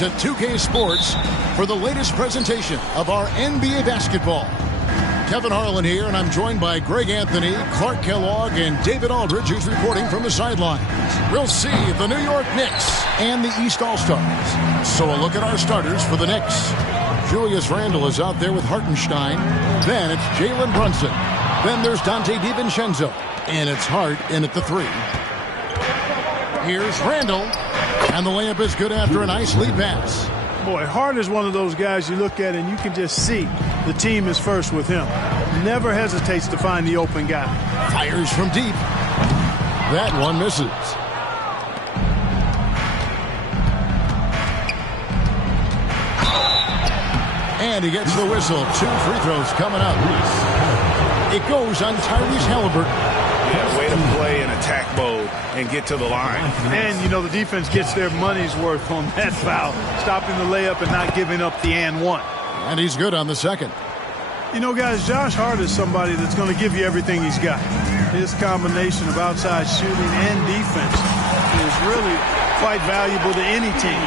to 2K Sports for the latest presentation of our NBA basketball. Kevin Harlan here, and I'm joined by Greg Anthony, Clark Kellogg, and David Aldridge, who's reporting from the sidelines. We'll see the New York Knicks and the East All-Stars. So a look at our starters for the Knicks. Julius Randle is out there with Hartenstein. Then it's Jalen Brunson. Then there's Dante DiVincenzo. And it's Hart in at the 3. Here's Randle. And the layup is good after a nice lead pass. Boy, Hart is one of those guys you look at and you can just see the team is first with him. Never hesitates to find the open guy. Fires from deep. That one misses. And he gets the whistle. 2 free throws coming up. It goes on Tyrese Halliburton. Yeah, way to play in attack mode and get to the line. And, you know, the defense gets their money's worth on that foul, stopping the layup and not giving up the and one. And he's good on the second. You know, guys, Josh Hart is somebody that's going to give you everything he's got. His combination of outside shooting and defense is really quite valuable to any team.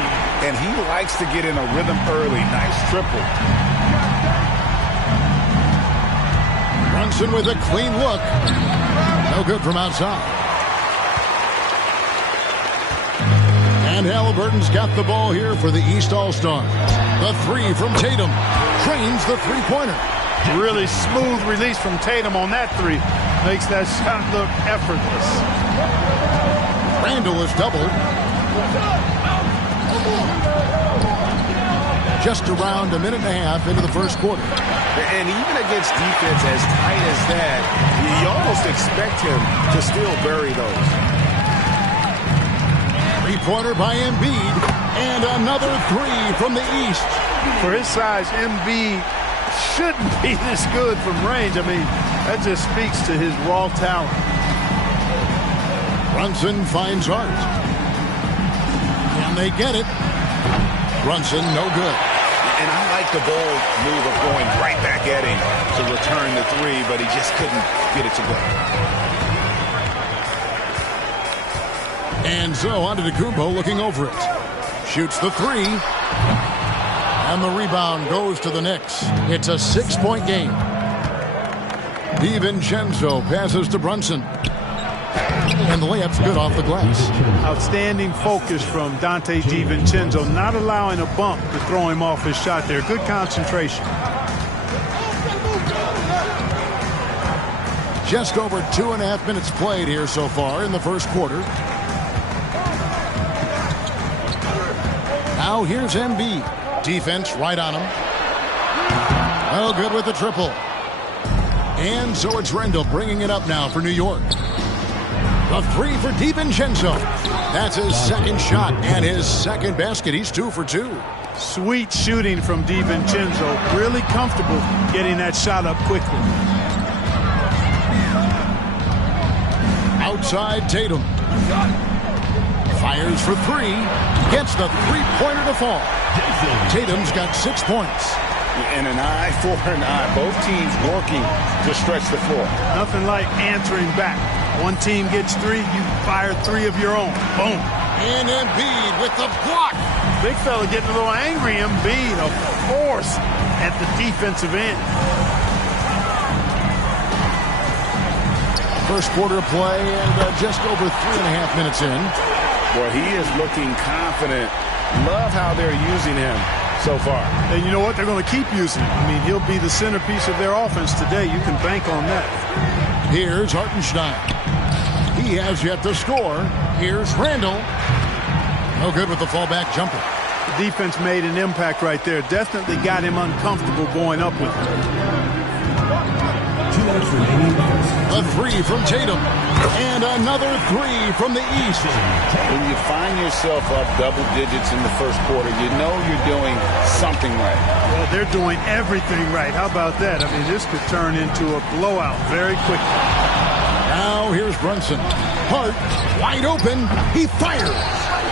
And he likes to get in a rhythm early. Nice triple. Brunson with a clean look. No good from outside. And Halliburton's got the ball here for the East All-Stars. The 3 from Tatum. Trains the three-pointer. Really smooth release from Tatum on that 3. Makes that shot look effortless. Randle is doubled. Just around a minute and a half into the first quarter. And even against defense as tight as that, you almost expect him to still bury those. Three-pointer by Embiid. And another 3 from the East. For his size, Embiid shouldn't be this good from range. I mean, that just speaks to his raw talent. Brunson finds Hart. Can they get it? Brunson, no good. And I like the bold move of going right back at him to return the 3, but he just couldn't get it to go. And so Antetokounmpo looking over it. Shoots the 3. And the rebound goes to the Knicks. It's a 6-point game. DiVincenzo passes to Brunson. And the layup's good off the glass. Outstanding focus from Dante DiVincenzo, not allowing a bump to throw him off his shot there. Good concentration. Just over 2.5 minutes played here so far in the first quarter. Now here's Embiid. Defense right on him. Oh, good with the triple. And so it's Randle bringing it up now for New York. The 3 for DiVincenzo. That's his second shot and his second basket. He's 2 for 2. Sweet shooting from DiVincenzo. Really comfortable getting that shot up quickly. Outside Tatum. Fires for 3. Gets the three-pointer to fall. Tatum's got 6 points. And an eye for an eye. Both teams working to stretch the floor. Nothing like answering back. One team gets 3, you fire 3 of your own. Boom. And Embiid with the block. Big fella getting a little angry. Embiid, a force at the defensive end. First quarter of play and just over 3.5 minutes in. Boy, he is looking confident. Love how they're using him so far. And you know what? They're going to keep using him. I mean, he'll be the centerpiece of their offense today. You can bank on that. Here's Hartenstein. He has yet to score. Here's Randle. No good with the fallback jumper. The defense made an impact right there. Definitely got him uncomfortable going up with it. A 3 from Tatum. And another 3 from the East. When you find yourself up double digits in the first quarter, you know you're doing something right. Well, they're doing everything right. How about that? I mean, this could turn into a blowout very quickly. Now here's Brunson. Hart, wide open. He fires.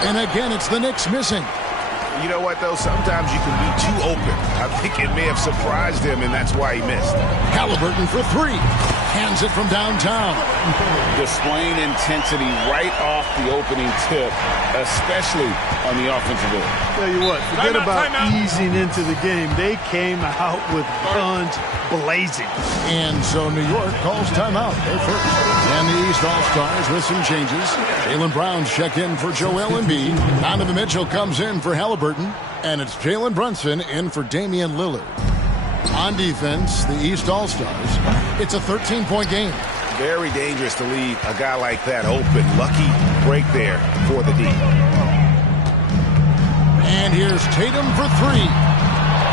And again, it's the Knicks missing. You know what, though? Sometimes you can be too open. I think it may have surprised him, and that's why he missed. Halliburton for 3. Hands it from downtown. Displaying intensity right off the opening tip, especially on the offensive end. Tell you what, forget about easing into the game. They came out with guns blazing. And so New York calls timeout. They're first. And the East All-Stars with some changes. Jaylen Brown's checked in for Joel Embiid. Donovan Mitchell comes in for Halliburton. And it's Jalen Brunson in for Damian Lillard. On defense, the East All-Stars, it's a 13-point game. Very dangerous to leave a guy like that open. Lucky break there for the D. And here's Tatum for three.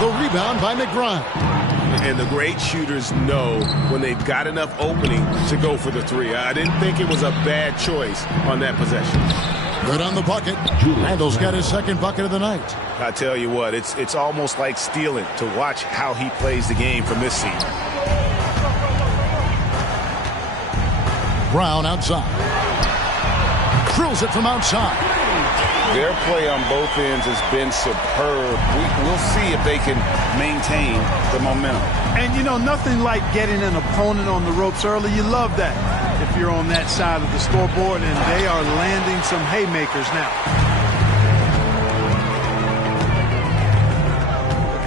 The rebound by McBride. And the great shooters know when they've got enough opening to go for the three. I didn't think it was a bad choice on that possession. Good on the bucket. Randall's got his second bucket of the night. I tell you what, it's almost like stealing to watch how he plays the game from this seat. Brown outside. Drills it from outside. Their play on both ends has been superb. We'll see if they can maintain the momentum. And, you know, nothing like getting an opponent on the ropes early. You love that if you're on that side of the scoreboard, and they are landing some haymakers now.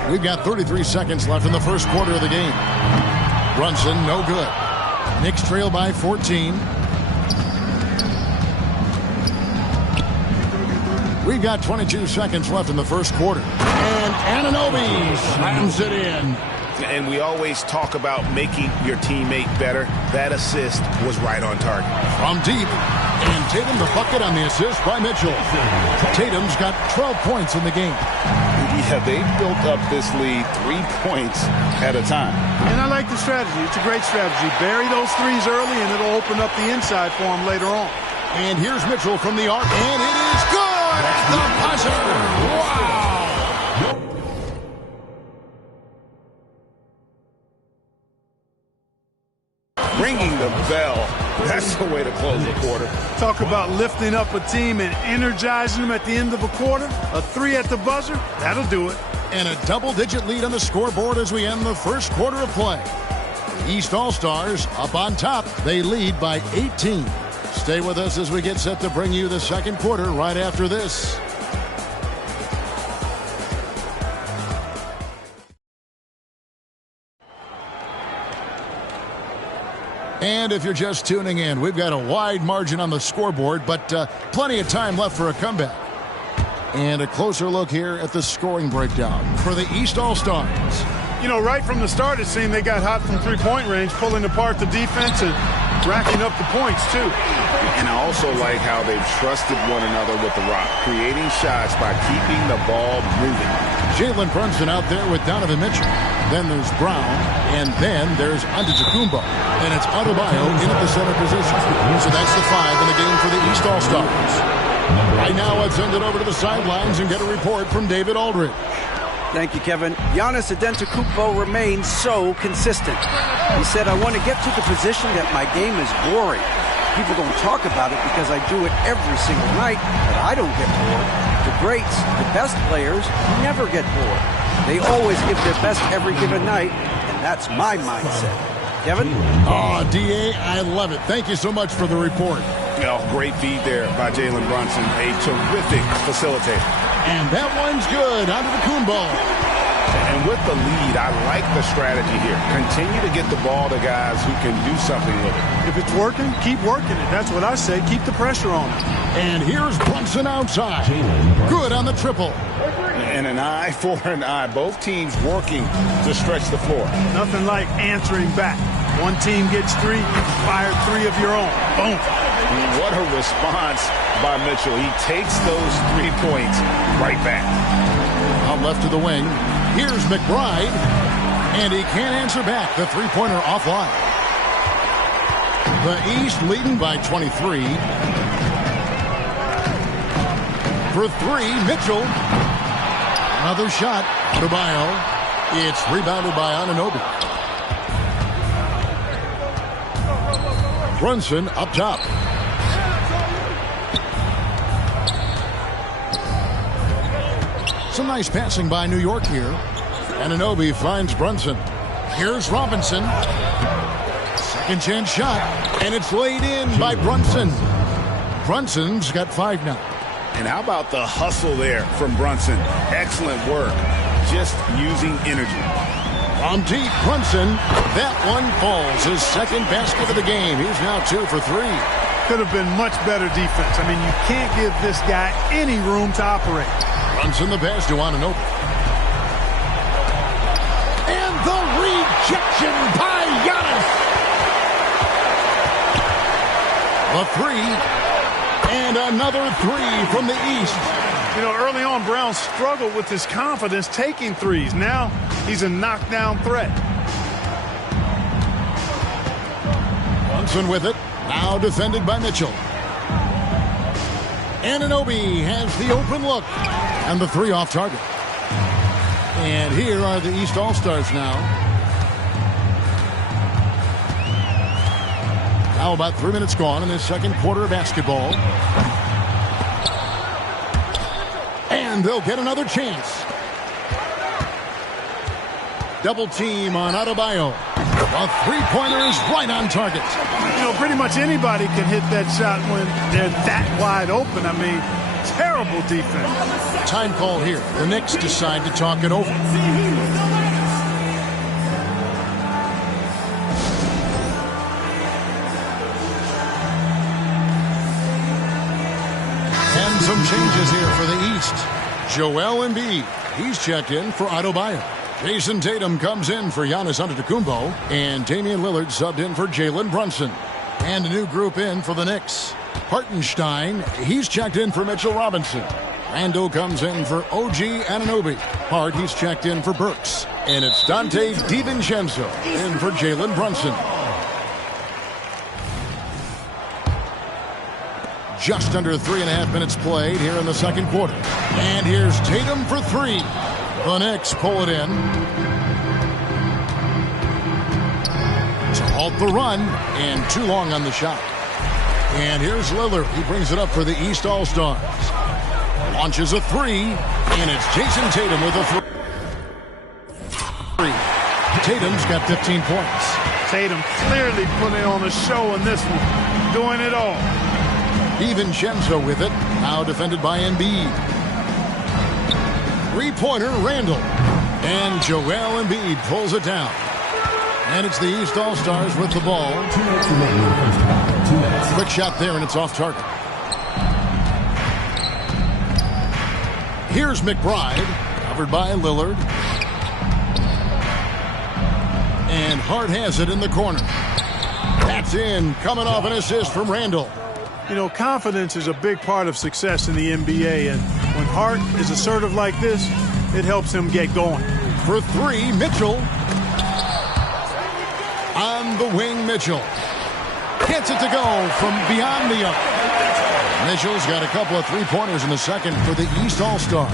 We've got 33 seconds left in the first quarter of the game. Brunson, no good. Knicks trail by 14. We've got 22 seconds left in the first quarter. And Anunoby slams it in. And we always talk about making your teammate better. That assist was right on target. From deep. And Tatum the bucket on the assist by Mitchell. Tatum's got 12 points in the game. Yeah, they've built up this lead 3 points at a time. And I like the strategy. It's a great strategy. Bury those threes early, and it'll open up the inside for them later on. And here's Mitchell from the arc, and it is good! At the buzzer! Wow! Ringing the bell. That's the way to close the quarter. Talk about lifting up a team and energizing them at the end of a quarter. A three at the buzzer, that'll do it. And a double-digit lead on the scoreboard as we end the first quarter of play. The East All-Stars up on top. They lead by 18. Stay with us as we get set to bring you the second quarter right after this. And if you're just tuning in, we've got a wide margin on the scoreboard, but plenty of time left for a comeback. And a closer look here at the scoring breakdown for the East All-Stars. You know, right from the start, it seemed they got hot from three-point range, pulling apart the defense and racking up the points, too. And I also like how they've trusted one another with the rock, creating shots by keeping the ball moving. Jalen Brunson out there with Donovan Mitchell. Then there's Brown, and then there's Antetokounmpo. And it's Adebayo in at the center position. So that's the five in the game for the East All-Stars. Right now, let's send it over to the sidelines and get a report from David Aldridge. Thank you, Kevin. Giannis Antetokounmpo remains so consistent. He said, I want to get to the position that my game is boring. People don't talk about it because I do it every single night, but I don't get bored. The greats, the best players, never get bored. They always give their best every given night, and that's my mindset. Kevin? Oh, D.A., I love it. Thank you so much for the report. You know, great feed there by Jalen Brunson, a terrific facilitator. And that one's good. Antetokounmpo. And with the lead, I like the strategy here. Continue to get the ball to guys who can do something with it. If it's working, keep working it. That's what I say. Keep the pressure on it. And here's Brunson outside. Good on the triple. And an eye for an eye. Both teams working to stretch the floor. Nothing like answering back. One team gets three, fire three of your own. Boom. What a response by Mitchell. He takes those 3 points right back. Out left to the wing. Here's McBride. And he can't answer back. The three-pointer offline. The East leading by 23. For three, Mitchell. Another shot. Adebayo. It's rebounded by Anunoby. Brunson up top. Some nice passing by New York here. Anunoby finds Brunson. Here's Robinson. Second chance shot, and it's laid in by Brunson. Brunson's got 5 now. And how about the hustle there from Brunson? Excellent work, just using energy. From deep, Brunson, that one falls. His second basket of the game. He's now 2 for 3. Could have been much better defense. I mean, you can't give this guy any room to operate. Brunson the pass to Anunoby. And the rejection by Giannis. A 3. And another 3 from the East. You know, early on, Brown struggled with his confidence taking threes. Now he's a knockdown threat. Brunson with it. Now defended by Mitchell. Anunoby has the open look. And the 3 off target. And here are the East All-Stars now. Now about 3 minutes gone in this second quarter of basketball. And they'll get another chance. Double team on Adebayo. A three-pointer is right on target. You know, pretty much anybody can hit that shot when they're that wide open. I mean, terrible defense. Time call here. The Knicks decide to talk it over. And some changes here for the East. Joel Embiid. He's checked in for Adebayo. Jason Tatum comes in for Giannis Antetokounmpo, and Damian Lillard subbed in for Jalen Brunson. And a new group in for the Knicks. Hartenstein, he's checked in for Mitchell Robinson. Randall comes in for OG Anunoby. Hart, he's checked in for Burks. And it's Dante DiVincenzo in for Jalen Brunson. Just under 3.5 minutes played here in the second quarter. And here's Tatum for 3. The Knicks pull it in to halt the run, and too long on the shot. And here's Lillard. He brings it up for the East All-Stars. Launches a 3, and it's Jason Tatum with a 3. Tatum's got 15 points. Tatum clearly putting on a show in this one, doing it all. DiVincenzo with it, now defended by Embiid. Three-pointer, Randall. And Joel Embiid pulls it down. And it's the East All-Stars with the ball. Quick shot there, and it's off target. Here's McBride, covered by Lillard. And Hart has it in the corner. That's in, coming off an assist from Randall. You know, confidence is a big part of success in the NBA, and when Hart is assertive like this, it helps him get going. For 3, Mitchell. On the wing, Mitchell. Gets it to go from beyond the arc. Mitchell's got a couple of three-pointers in the second for the East All-Stars.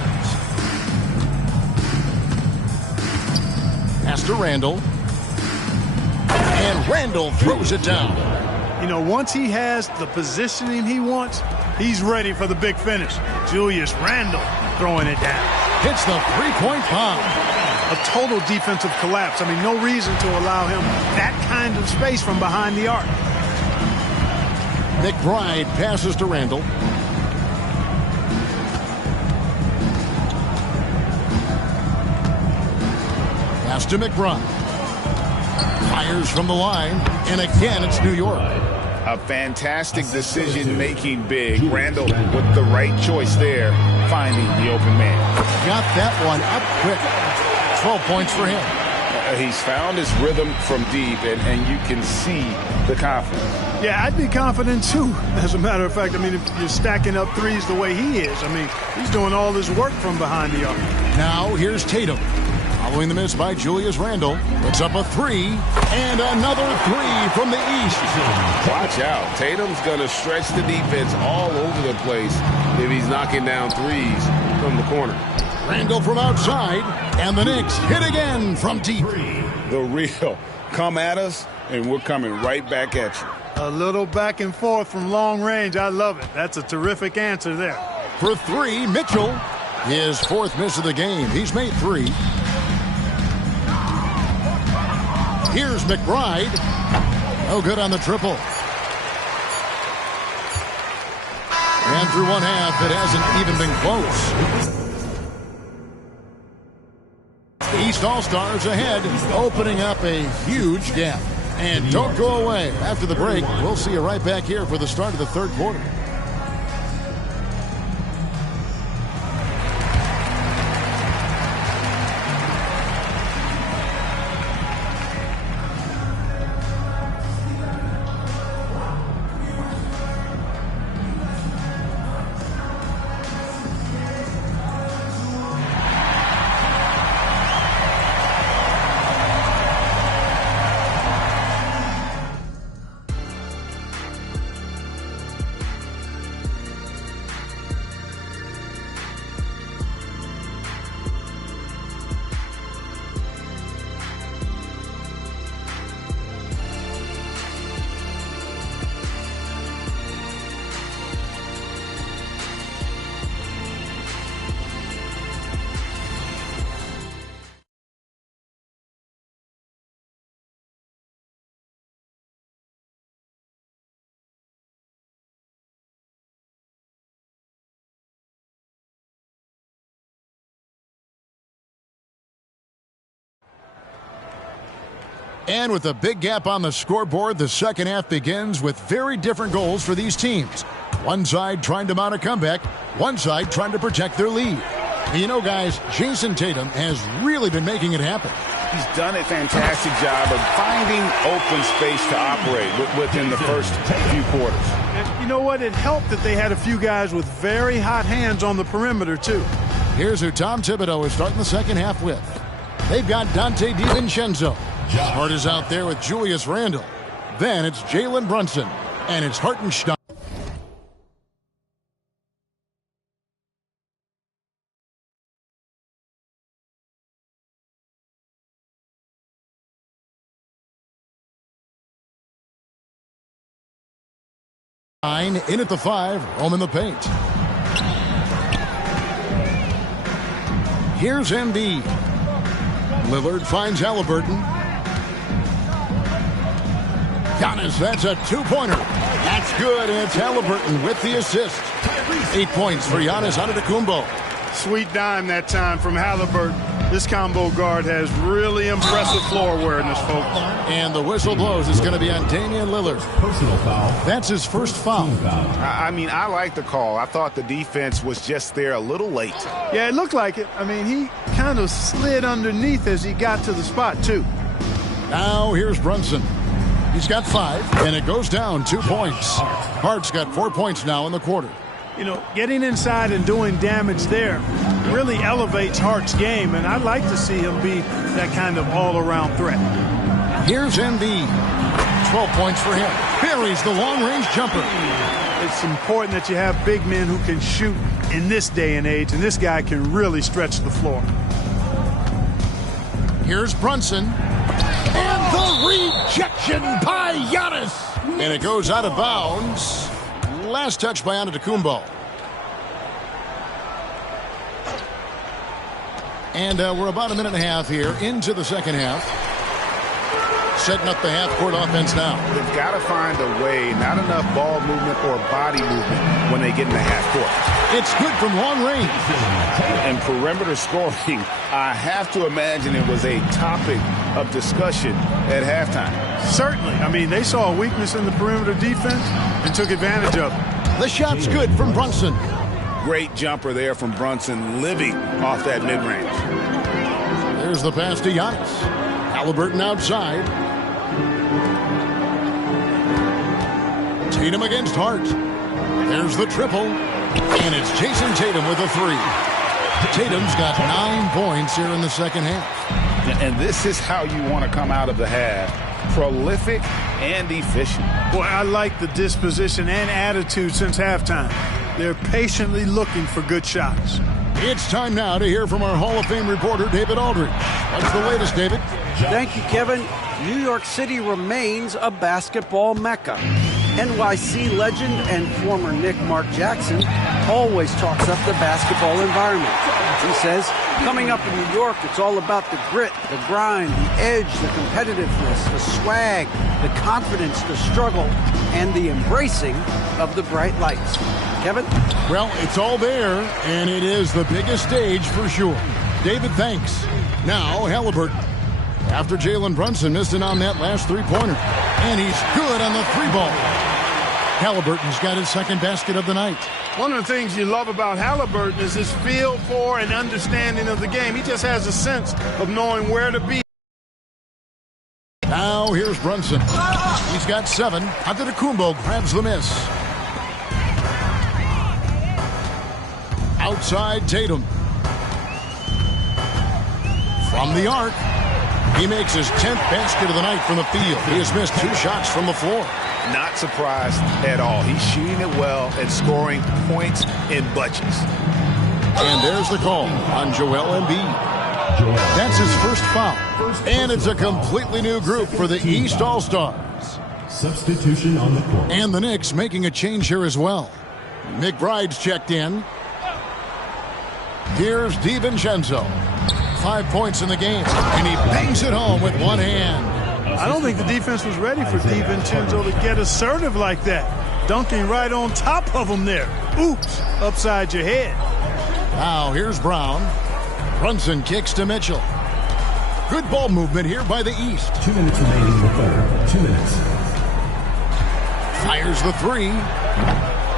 Pass to Randall. And Randall throws it down. You know, once he has the positioning he wants, he's ready for the big finish. Julius Randle throwing it down. Hits the three-point bomb. A total defensive collapse. I mean, no reason to allow him that kind of space from behind the arc. McBride passes to Randall. Pass to McBride. Fires from the line, and again it's New York. A fantastic decision-making big. Randall with the right choice there, finding the open man. Got that one up quick. 12 points for him. He's found his rhythm from deep, and you can see the confidence. Yeah, I'd be confident too. As a matter of fact, I mean, if you're stacking up threes the way he is, I mean, he's doing all this work from behind the arc. Now here's Tatum. Following the miss by Julius Randle. Puts up a 3, and another 3 from the East. Watch out. Tatum's going to stretch the defense all over the place if he's knocking down threes from the corner. Randle from outside, and the Knicks hit again from deep. The real. Come at us, and we're coming right back at you. A little back and forth from long range. I love it. That's a terrific answer there. For 3, Mitchell. His 4th miss of the game. He's made 3. Here's McBride. No good on the triple. And through one half, it hasn't even been close. East All-Stars ahead, opening up a huge gap. And don't go away. After the break, we'll see you right back here for the start of the third quarter. And with a big gap on the scoreboard, the second half begins with very different goals for these teams. One side trying to mount a comeback, one side trying to protect their lead. You know, guys, Jason Tatum has really been making it happen. He's done a fantastic job of finding open space to operate within the first few quarters. And you know what? It helped that they had a few guys with very hot hands on the perimeter, too. Here's who Tom Thibodeau is starting the second half with. They've got Dante DiVincenzo. Hart is out there with Julius Randle. Then it's Jalen Brunson. And it's Hartenstein. In at the 5, Rome in the paint. Here's Embiid. Lillard finds Halliburton. Giannis, that's a two-pointer. That's good, and it's Halliburton with the assist. 8 points for Giannis Antetokounmpo. Sweet dime that time from Halliburton. This combo guard has really impressive floor awareness, folks. And the whistle blows. It's going to be on Damian Lillard. Personal foul. That's his first foul. I mean, I like the call. I thought the defense was just there a little late. Yeah, it looked like it. I mean, he kind of slid underneath as he got to the spot, too. Now here's Brunson. He's got 5, and it goes down 2 points. Hart's got 4 points now in the quarter. You know, getting inside and doing damage there really elevates Hart's game, and I'd like to see him be that kind of all-around threat. Here's Embiid. 12 points for him. Buries the long-range jumper. It's important that you have big men who can shoot in this day and age, and this guy can really stretch the floor. Here's Brunson. And the rejection by Giannis. And it goes out of bounds. Last touch by Antetokounmpo. And we're about a minute and a half here into the second half. Setting up the half-court offense now. They've got to find a way, not enough ball movement or body movement when they get in the half-court. It's good from long range. And perimeter scoring, I have to imagine it was a topic of discussion at halftime. Certainly. I mean, they saw a weakness in the perimeter defense and took advantage of it. The shot's good from Brunson. Great jumper there from Brunson, living off that mid-range. There's the pass to Giannis. Halliburton outside. Tatum against Hart. There's the triple. And it's Jason Tatum with a 3. Tatum's got 9 points here in the second half. And this is how you want to come out of the half. Prolific and efficient. Boy, I like the disposition and attitude since halftime. They're patiently looking for good shots. It's time now to hear from our Hall of Fame reporter, David Aldridge. What's the latest, David? Thank you, Kevin. New York City remains a basketball mecca. NYC legend and former Knick Mark Jackson always talks up the basketball environment. He says, coming up in New York, it's all about the grit, the grind, the edge, the competitiveness, the swag, the confidence, the struggle, and the embracing of the bright lights. Kevin? Well, it's all there, and it is the biggest stage for sure. David, thanks. Now, Halliburton. After Jalen Brunson missed it on that last three-pointer. And he's good on the three-ball. Halliburton's got his second basket of the night. One of the things you love about Halliburton is his feel for and understanding of the game. He just has a sense of knowing where to be. Now here's Brunson. He's got 7. Antetokounmpo grabs the miss. Outside Tatum. From the arc. He makes his 10th basket of the night from the field. He has missed 2 shots from the floor. Not surprised at all. He's shooting it well and scoring points in bunches. And there's the call on Joel Embiid. That's his first foul. And it's a completely new group for the East All-Stars. Substitution on the court. And the Knicks making a change here as well. McBride's checked in. Here's DiVincenzo. 5 points in the game, and he bangs it home with one hand. I don't think the defense was ready for DiVincenzo to get assertive like that. Dunking right on top of him there. Oops, upside your head. Now here's Brown. Brunson kicks to Mitchell. Good ball movement here by the East. 2 minutes remaining in the third. 2 minutes. Fires the 3.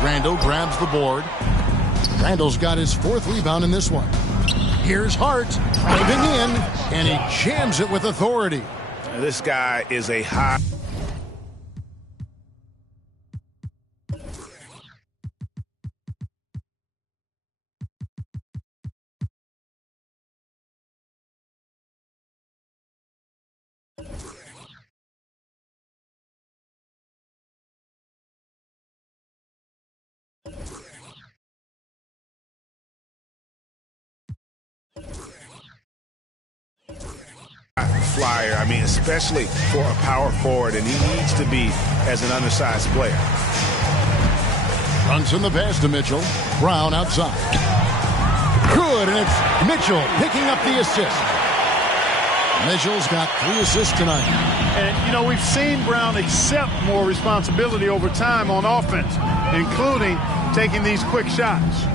Randall grabs the board. Randall's got his 4th rebound in this one. Here's Hart driving in, and he jams it with authority. This guy is a high. Flyer, I mean, especially for a power forward, and he needs to be as an undersized player. Brunson the pass to Mitchell. Brown outside. Good, and it's Mitchell picking up the assist. Mitchell's got 3 assists tonight. And, you know, we've seen Brown accept more responsibility over time on offense, including taking these quick shots.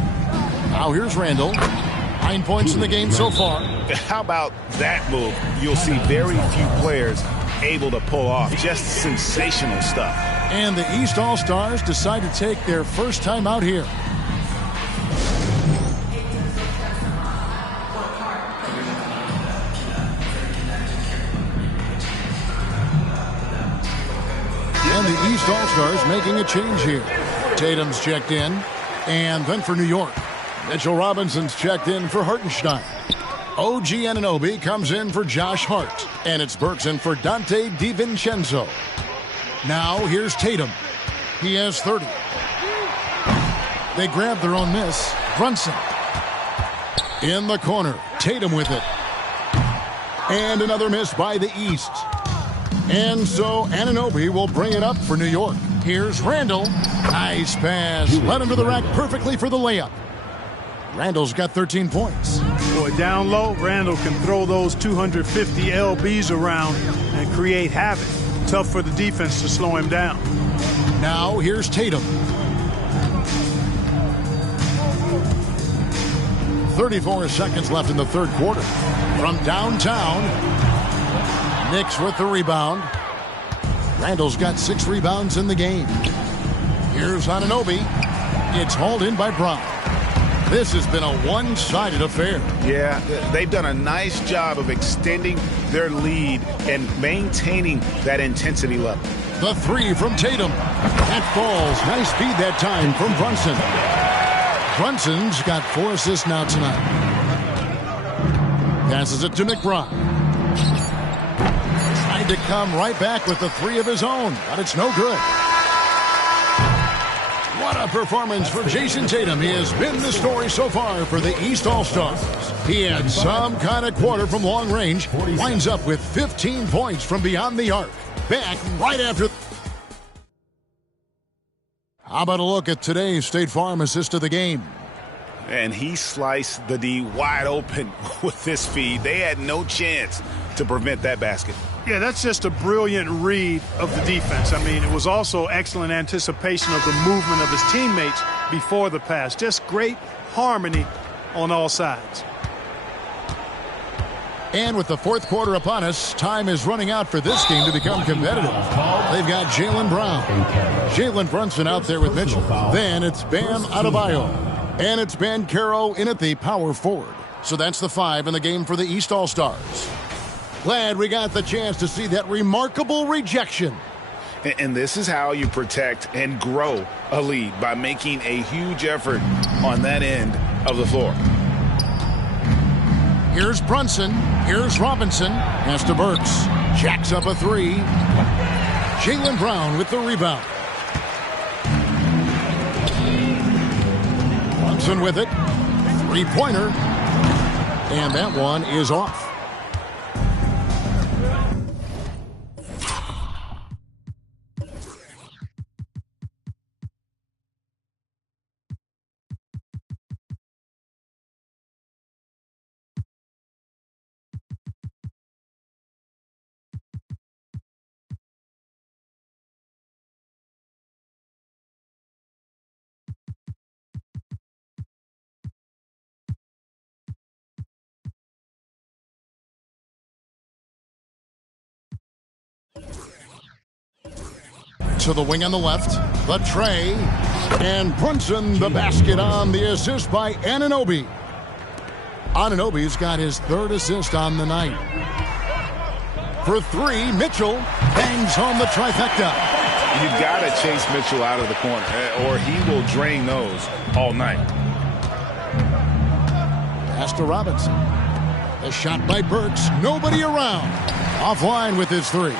Now here's Randall. 9 points in the game so far. How about that move? You'll see very few players able to pull off just sensational stuff. And the East All-Stars decide to take their first time out here. And the East All-Stars making a change here. Tatum's checked in. And then for New York, Mitchell Robinson's checked in for Hartenstein. OG Anunoby comes in for Josh Hart. And it's Burks in for Dante DiVincenzo. Now here's Tatum. He has 30. They grab their own miss. Brunson. In the corner. Tatum with it. And another miss by the East. And so Anunoby will bring it up for New York. Here's Randall. Nice pass. Led him to the rack perfectly for the layup. Randall's got 13 points. Boy, down low, Randall can throw those 250 LBs around and create havoc. Tough for the defense to slow him down. Now here's Tatum. 34 seconds left in the third quarter. From downtown, Knicks with the rebound. Randall's got 6 rebounds in the game. Here's Anunoby. It's hauled in by Brown. This has been a one-sided affair. Yeah, they've done a nice job of extending their lead and maintaining that intensity level. The 3 from Tatum. That falls. Nice speed that time from Brunson. Brunson's got 4 assists now tonight. Passes it to McBride. Tried to come right back with the 3 of his own, but it's no good. What a performance for Jason Tatum. He has been the story so far for the East All-Stars. He had some kind of quarter from long range. Winds up with 15 points from beyond the arc. Back right after... How about a look at today's State Farm assist of the game? And he sliced the D wide open with this feed. They had no chance to prevent that basket. Yeah, that's just a brilliant read of the defense. I mean, it was also excellent anticipation of the movement of his teammates before the pass. Just great harmony on all sides. And with the fourth quarter upon us, time is running out for this game to become competitive. They've got Jaylen Brown, Jalen Brunson out there with Mitchell. Then it's Bam Adebayo. And it's Banchero in at the power forward. So that's the 5 in the game for the East All-Stars. Glad we got the chance to see that remarkable rejection. And this is how you protect and grow a lead, by making a huge effort on that end of the floor. Here's Brunson. Here's Robinson. Pass to Burks. Jacks up a 3. Jaylen Brown with the rebound. Brunson with it. Three-pointer. And that one is off. To the wing on the left, the tray, and Brunson the basket on the assist by Anunoby. Anunoby's got his 3rd assist on the night. For 3, Mitchell bangs home the trifecta. You've got to chase Mitchell out of the corner, or he will drain those all night. Pass to Robinson. A shot by Burks. Nobody around. Offline with his 3.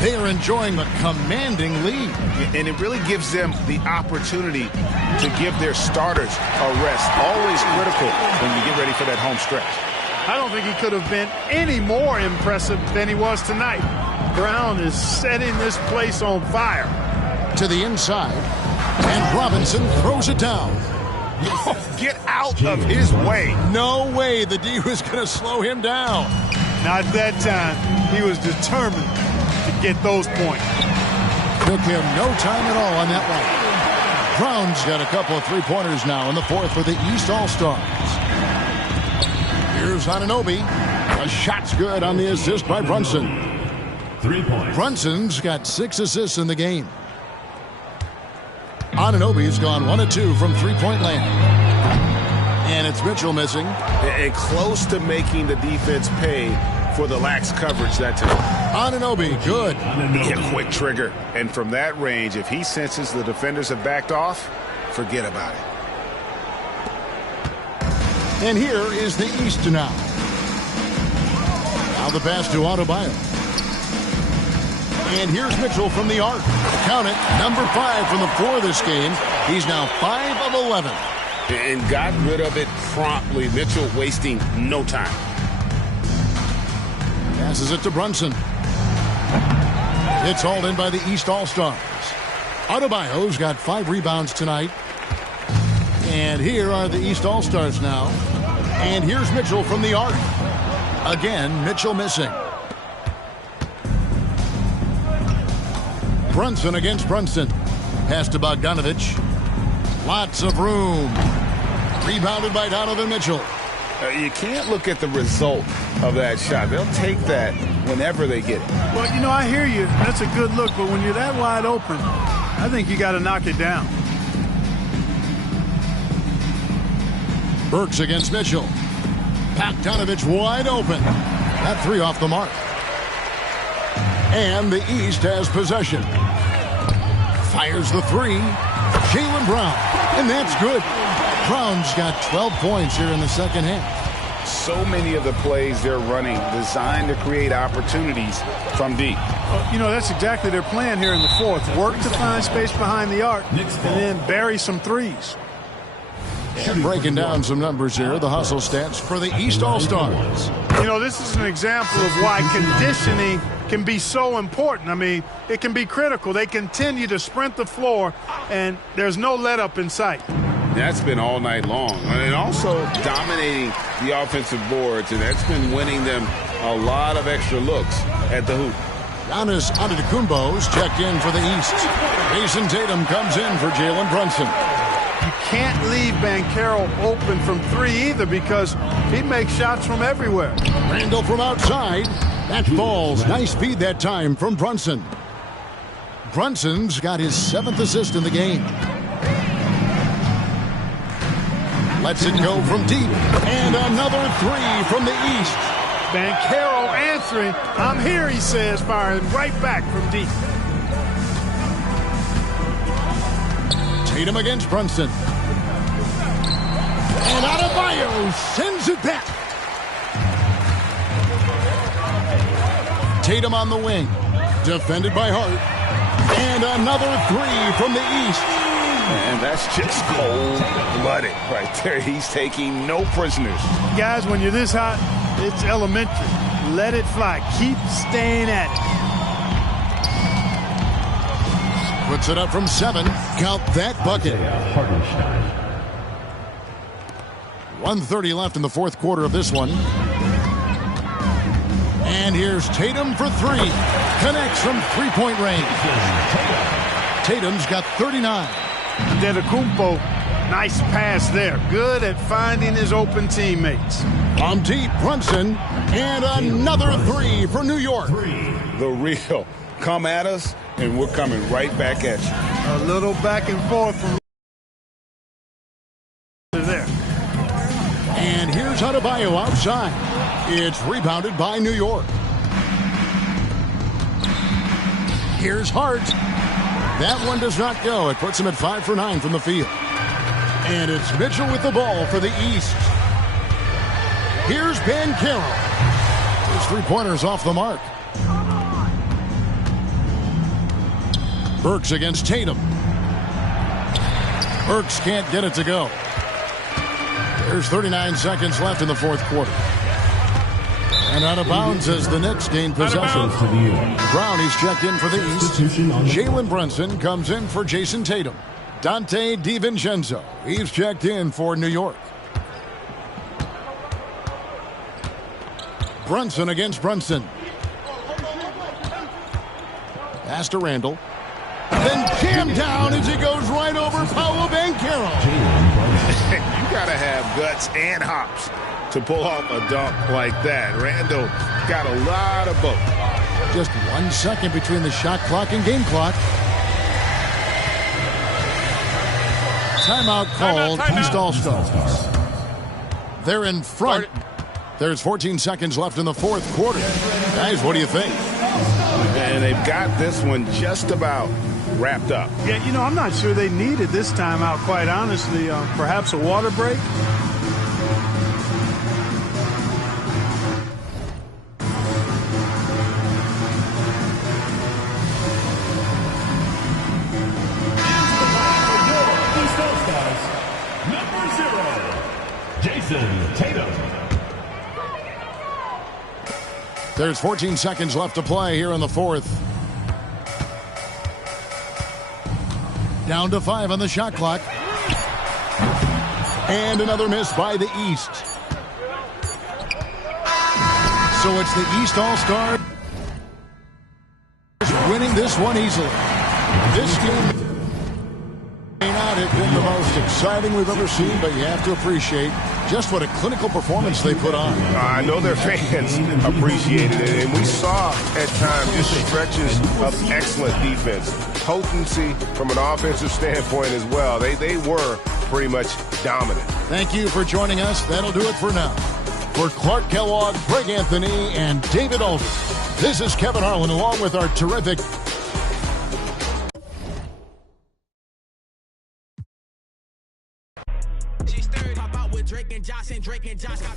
They are enjoying a commanding lead. And it really gives them the opportunity to give their starters a rest. Always critical when you get ready for that home stretch. I don't think he could have been any more impressive than he was tonight. Brown is setting this place on fire. To the inside, and Robinson throws it down. Get out of his way. No way the D was going to slow him down. Not that time. He was determined to get those points. Took him no time at all on that one. Brown's got a couple of three-pointers now in the 4th for the East All-Stars. Here's Anunoby. A shot's good on the assist by Brunson. 3 points. Brunson's got 6 assists in the game. Anunoby's gone 1 of 2 from three-point land. And it's Mitchell missing. And close to making the defense pay for the lax coverage that time. Anunoby, good. Yeah, quick trigger. And from that range, if he senses the defenders have backed off, forget about it. And here is the East now. Now the pass to Adebayo. And here's Mitchell from the arc. Count it, number 5 from the floor this game. He's now 5 of 11. And got rid of it promptly. Mitchell wasting no time. Passes it to Brunson. It's hauled in by the East All-Stars. Adebayo's got 5 rebounds tonight. And here are the East All-Stars now. And here's Mitchell from the arc. Again, Mitchell missing. Brunson against Brunson. Pass to Bogdanovich. Lots of room. Rebounded by Donovan Mitchell. You can't look at the result of that shot. They'll take that whenever they get it. Well, you know, I hear you. That's a good look. But when you're that wide open, I think you got to knock it down. Burks against Mitchell. Bogdanovich wide open. That 3 off the mark. And the East has possession. Fires the 3. Jaylen Brown. And that's good. Brown's got 12 points here in the second half. So many of the plays they're running designed to create opportunities from deep. Well, you know, that's exactly their plan here in the 4th. Work to find space behind the arc and then bury some threes. And breaking down some numbers here, the hustle stats for the East All-Stars. You know, this is an example of why conditioning can be so important. I mean, it can be critical. They continue to sprint the floor, and there's no let-up in sight. That's been all night long. And also dominating the offensive boards, and that's been winning them a lot of extra looks at the hoop. Giannis Antetokounmpo's checked in for the East. Jason Tatum comes in for Jalen Brunson. You can't leave Banchero open from three either because he makes shots from everywhere. Randall from outside. That falls. Nice speed that time from Brunson. Brunson's got his 7th assist in the game. Lets it go from deep. And another three from the East. Banchero answering. I'm here, he says, firing right back from deep. Tatum against Brunson. And Adebayo sends it back. Tatum on the wing. Defended by Hart. And another three from the East. And that's just cold-blooded right there. He's taking no prisoners. Guys, when you're this hot, it's elementary. Let it fly. Keep staying at it. Puts it up from 7. Count that bucket. 1:30 left in the fourth quarter of this one. And here's Tatum for 3. Connects from three-point range. Tatum's got 39. Antetokounmpo, nice pass there. Good at finding his open teammates. From deep, Brunson. And another three for New York. The real. Come at us, and we're coming right back at you. A little back and forth from there. And here's Adebayo outside. It's rebounded by New York. Here's Hart. That one does not go. It puts him at 5 for 9 from the field. And it's Mitchell with the ball for the East. Here's Banchero. His three-pointers off the mark. Burks against Tatum. Burks can't get it to go. There's 39 seconds left in the fourth quarter. And out of bounds as the Knicks gain possession. Brownie's checked in for the East. Jalen Brunson comes in for Jason Tatum. Dante DiVincenzo, he's checked in for New York. Brunson against Brunson. Pass to Randall. Then jammed down as he goes right over Paolo Banchero. You got to have guts and hops to pull off a dunk like that. Randall got a lot of both. Just 1 second between the shot clock and game clock. Timeout called. East All-Stars. They're in front. There's 14 seconds left in the fourth quarter. Guys, what do you think? And they've got this one just about wrapped up. Yeah, you know, I'm not sure they needed this timeout, quite honestly. Perhaps a water break? Jason Tatum. There's 14 seconds left to play here in the fourth. Down to 5 on the shot clock. And another miss by the East. So it's the East All-Stars winning this one easily. This game may not have been the most exciting we've ever seen, but you have to appreciate just what a clinical performance they put on. I know their fans appreciated it, and we saw at times just stretches of excellent defense. Potency from an offensive standpoint as well. They were pretty much dominant. Thank you for joining us. That'll do it for now. For Clark Kellogg, Greg Anthony, and David Aldridge, this is Kevin Harlan along with our terrific She stirred up out with Drake and Josh got